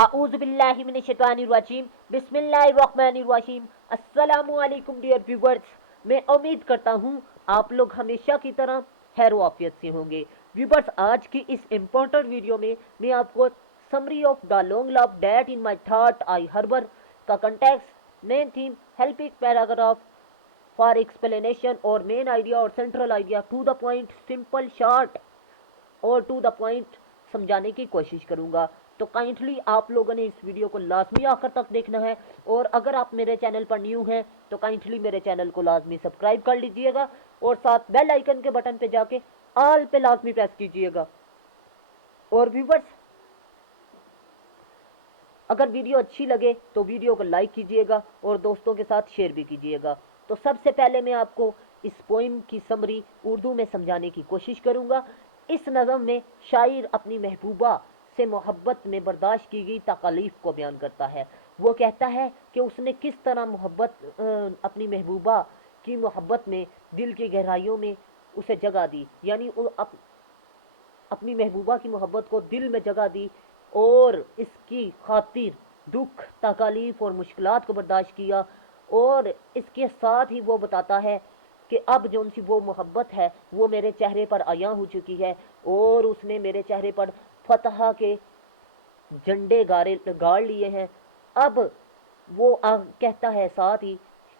आऊज़ु बिल्लाहि मिनश शैतानिर रजीम बिस्मिल्लाहिर रहमानिर रहीम। अस्सलामु अलैकुम डियर व्यूवर्स, मैं उम्मीद करता हूँ आप लोग हमेशा की तरह खैर वाफियत से होंगे। व्यूवर्स, आज की इस इम्पोर्टेंट वीडियो में मैं आपको summary of the long love that in my thought I harbour का context, main theme, helping paragraph for explanation और मेन आइडिया और central idea to the point, simple short और टू द पॉइंट समझाने की कोशिश करूंगा। तो काइंडली आप लोगों ने इस वीडियो को लाजमी आखिर तक देखना है, और अगर आप मेरे चैनल पर न्यू हैं तो काइंडली मेरे चैनल को लाजमी सब्सक्राइब कर लीजिएगा और साथ बेल आइकन के बटन पे जाके ऑल पे लाजमी प्रेस कीजिएगा। और व्यूवर्स, अगर वीडियो अच्छी लगे तो वीडियो को लाइक कीजिएगा और दोस्तों के साथ शेयर भी कीजिएगा। तो सबसे पहले मैं आपको इस पोइम की समरी उर्दू में समझाने की कोशिश करूंगा। इस नज़म में शायर अपनी महबूबा से मोहब्बत में बर्दाश्त की गई तकलीफ़ को बयान करता है। वो कहता है कि उसने किस तरह अपनी महबूबा की मोहब्बत में दिल की गहराइयों में उसे जगह दी, यानी अपनी महबूबा की मोहब्बत को दिल में जगह दी और इसकी खातिर दुख, तकालीफ और मुश्किलात को बर्दाश्त किया। और इसके साथ ही वो बताता है कि अब जो सी वो मोहब्बत है वो मेरे चेहरे पर आया हो चुकी है और उसने मेरे चेहरे पर फतह के झंडे गाड़ लिए हैं। अब वो कहता है साथ ही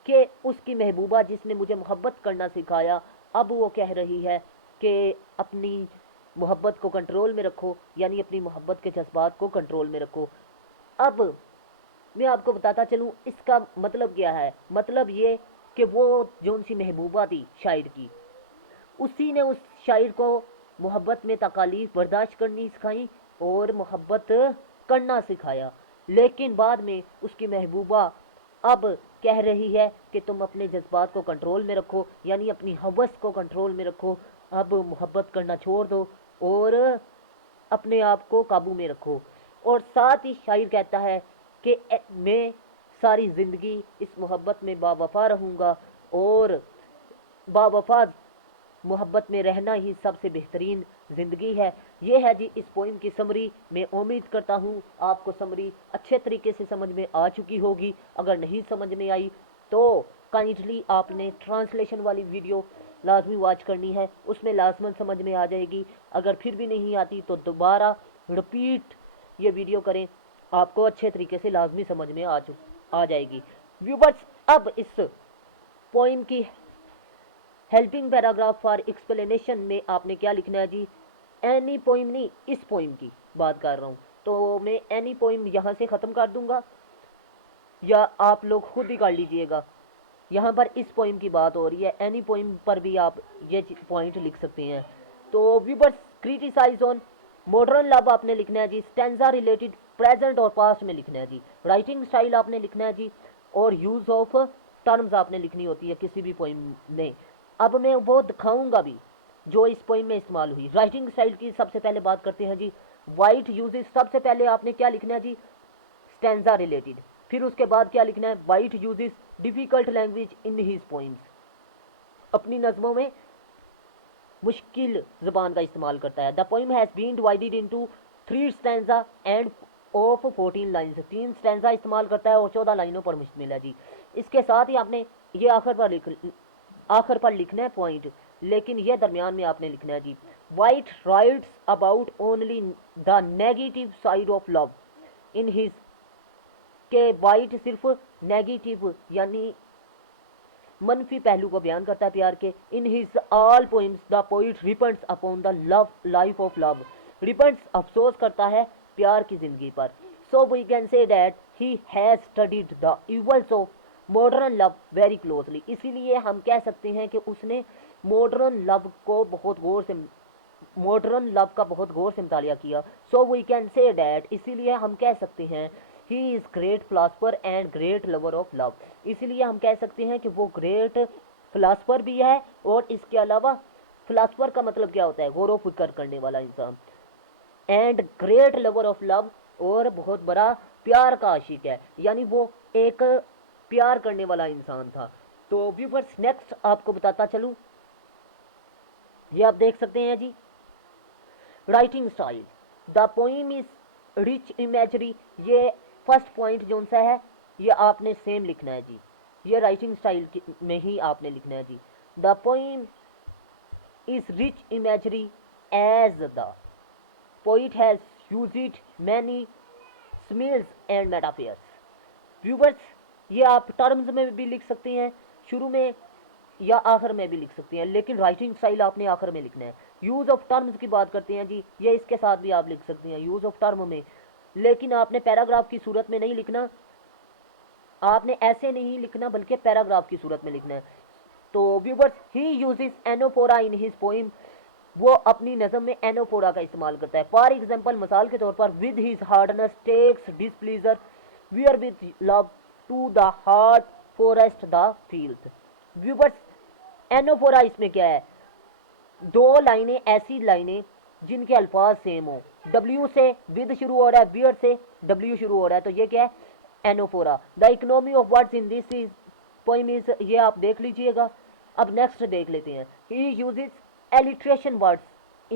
कि उसकी महबूबा जिसने मुझे मोहब्बत करना सिखाया, अब वो कह रही है कि अपनी मोहब्बत को कंट्रोल में रखो, यानी अपनी मोहब्बत के जज्बात को कंट्रोल में रखो। अब मैं आपको बताता चलूँ इसका मतलब क्या है। मतलब ये कि वो जो सी महबूबा थी शायर की, उसी ने उस शायर को मोहब्बत में तकालीफ बर्दाश्त करनी सिखाई और मोहब्बत करना सिखाया। लेकिन बाद में उसकी महबूबा अब कह रही है कि तुम अपने जज्बात को कंट्रोल में रखो, यानी अपनी हवस को कंट्रोल में रखो। अब मोहब्बत करना छोड़ दो और अपने आप को काबू में रखो। और साथ ही शायर कहता है कि मैं सारी ज़िंदगी इस मोहब्बत में बावफा रहूँगा और बावफा मोहब्बत में रहना ही सबसे बेहतरीन ज़िंदगी है। ये है जी इस पोइम की समरी। मैं उम्मीद करता हूँ आपको समरी अच्छे तरीके से समझ में आ चुकी होगी। अगर नहीं समझ में आई तो काइंडली आपने ट्रांसलेशन वाली वीडियो लाजमी वॉच करनी है, उसमें लाजमन समझ में आ जाएगी। अगर फिर भी नहीं आती तो दोबारा रिपीट ये वीडियो करें, आपको अच्छे तरीके से लाजमी समझ में आ जाएगी। व्यूवर्स, अब इस पोइम की हेल्पिंग पैराग्राफ फॉर एक्सप्लेनेशन में आपने क्या लिखना है जी। एनी पोइम नहीं, इस पोइम की बात कर रहा हूँ, तो मैं एनी पोइम यहाँ से ख़त्म कर दूंगा या आप लोग खुद ही कर लीजिएगा। यहाँ पर इस पोइम की बात हो रही है, एनी पोइम पर भी आप ये पॉइंट लिख सकते हैं। तो viewers, criticise on modern love आपने लिखना है जी। स्टैंजा रिलेटेड प्रेजेंट और पास्ट में लिखना है जी। राइटिंग स्टाइल आपने लिखना है जी। और यूज़ ऑफ टर्म्स आपने लिखनी होती है किसी भी पोइम में। अब मैं वो दिखाऊंगा भी जो इस पोइम में इस्तेमाल हुई। राइटिंग स्टाइल की सबसे पहले बात करते हैं जी। वाइट यूजेस, सबसे पहले आपने क्या लिखना है जी, स्टैंजा रिलेटेड। फिर उसके बाद क्या लिखना है, white uses difficult language in his poems, अपनी नज़मों में मुश्किल ज़बान का इस्तेमाल करता है। The poem has been divided into 3 stanza and of 14 lines, 3 stanza इस्तेमाल करता है और 14 लाइनों पर मुश्तमिल है जी। इसके साथ ही आपने ये आखिर पर लिखना है पॉइंट, लेकिन ये दरमियान में आपने लिखना है जी। Wyatt writes about only the negative side of love in his, के वाइट सिर्फ नेगेटिव यानी मनफी पहलू को बयान करता है प्यार के। In his all poems the poet repents upon the love life of love, repents अफसोस करता है प्यार की जिंदगी पर। So we can say that he has studied the evils of modern love very closely, इसीलिए हम कह सकते हैं कि उसने मॉडर्न लव को बहुत गौर से मॉडर्न लव का बहुत गौर से मुतालिया किया। So we can say that, इसीलिए हम कह सकते हैं he is great philosopher and great lover of love, इसीलिए हम कह सकते हैं कि वो ग्रेट फिलासफर भी है और इसके अलावा फिलासफर का मतलब क्या होता है, गौर व फिक्र करने वाला इंसान, and great lover of love, और बहुत बड़ा प्यार का आशिक है, यानी वो एक प्यार करने वाला इंसान था। तो व्यूवर्स, नेक्स्ट आपको बताता चलूँ, ये आप देख सकते हैं जी। Writing style, the poem is rich imagery, ये फर्स्ट पॉइंट जो सा है ये आपने सेम लिखना है जी, ये राइटिंग स्टाइल में ही आपने लिखना है जी। The poem is rich imagery as the poet has used many similes and metaphors. Viewers, ये आप टर्म्स में भी लिख सकते हैं, शुरू में या आखिर में भी लिख सकते हैं, लेकिन राइटिंग स्टाइल आपने आखिर में लिखना है। यूज़ ऑफ टर्म्स की बात करते हैं जी, ये इसके साथ भी आप लिख सकते हैं यूज़ ऑफ टर्म में, लेकिन आपने पैराग्राफ की सूरत में नहीं लिखना, आपने ऐसे नहीं लिखना बल्कि पैराग्राफ की सूरत में लिखना है। तो viewers, he uses anaphora in his poem, वो अपनी नज़म में एनोफोरा का इस्तेमाल करता है। फॉर एग्जाम्पल, मिसाल के तौर पर, with his hardness takes displeasure, where with love to the heart forest the field. Viewers, anaphora इसमें क्या है, दो लाइनें, ऐसी लाइनें जिनके अल्फाज सेम हो, डब्ल्यू से विद शुरू हो रहा है, वियर से डब्ल्यू शुरू हो रहा है, तो ये क्या है, anaphora. The economy of words in this is poem is, ये आप देख लीजिएगा। अब नेक्स्ट देख लेते हैं, he uses alliteration words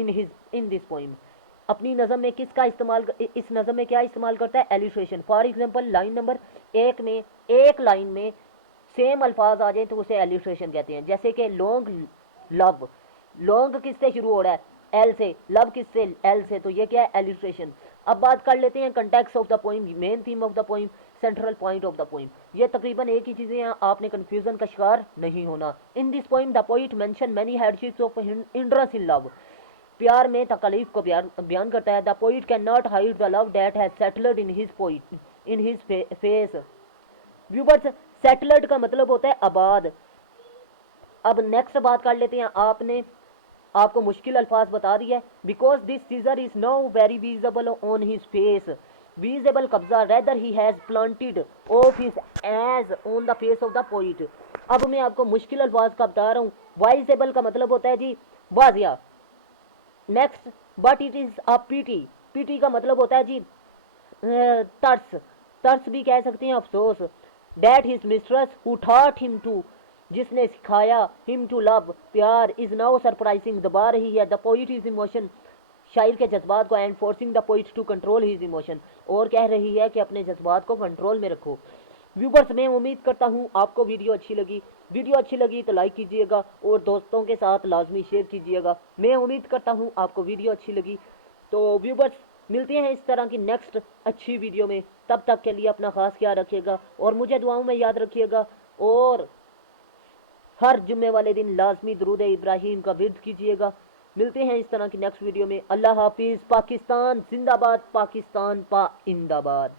in this poem, अपनी नज़म में किसका इस्तेमाल, इस नज़म में क्या इस्तेमाल करता है, alliteration. For example, line number 1 में एक लाइन में सेम अल्फाज आ जाए तो उसे एलिट्रेशन कहते हैं। जैसे कि लॉन्ग लव, लॉन्ग किससे शुरू हो रहा है, एल से, लव किससे, एल से, तो ये क्या है, एलिट्रेशन। अब बात कर लेते हैं context of the poem, main theme of the poem, central point of the poem. ये तकरीबन एक ही चीज़ें हैं, आपने कन्फ्यूजन का शिकार नहीं होना। इन this poem the poet mention many hardships of hindrance in love, प्यार में तकलीफ को बयान करता है। The poet can not hide the love that has settled in his face. Viewers, settled का मतलब होता है आबाद। अब नेक्स्ट बात कर लेते हैं, आपने आपको मुश्किल अल्फाज बता दिया है। Because this seizure is no very visible on his face, visible कब्जा rather he has planted of his age on the face of the poet. अब मैं आपको मुश्किल अल्फाज का बता रहा हूँ। वाइजेबल का मतलब होता है जी वाजिया। Next, but it is a pity, pity का मतलब होता है जी तरस, तरस भी कह सकते हैं, अफसोस। That his mistress who taught him to, जिसने सिखाया, हिम टू लव, प्यार, इज नाउ सरप्राइजिंग, दबा रही है, द पोइट इज इमोशन, शायर के जज्बात को, and forcing the poet to control his emotion, और कह रही है कि अपने जज्बात को कंट्रोल में रखो। व्यूवर्स, मैं उम्मीद करता हूँ आपको वीडियो अच्छी लगी। वीडियो अच्छी लगी तो लाइक कीजिएगा और दोस्तों के साथ लाजमी शेयर कीजिएगा। मैं उम्मीद करता हूँ आपको वीडियो अच्छी लगी। तो व्यूवर्स, मिलते हैं इस तरह की नेक्स्ट अच्छी वीडियो में। तब तक के लिए अपना खास ख्याल रखिएगा और मुझे दुआओं में याद रखिएगा, और हर जुम्मे वाले दिन लाजमी दुरूद इब्राहिम का विर्द कीजिएगा। मिलते हैं इस तरह की नेक्स्ट वीडियो में। अल्लाह हाफिज़। पाकिस्तान जिंदाबाद, पाकिस्तान पाइंदाबाद।